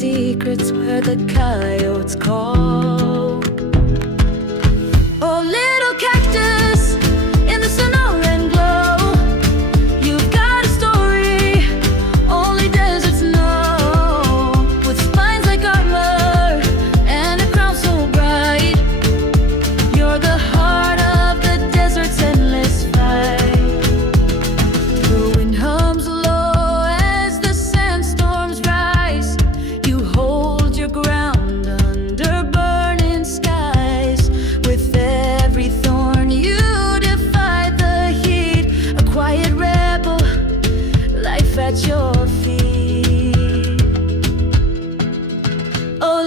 secrets where the coyotes call. Oh, little cactus in the snow and glow, you've got a story only deserts know. With spines like armor and a crown so bright, you're the heart of the desert's endless fight. The wind hums low as the sandstorms rise. You hold your ground under burning skies. With every thorn you defy the heat, a quiet rebel, life at your feet. Oh,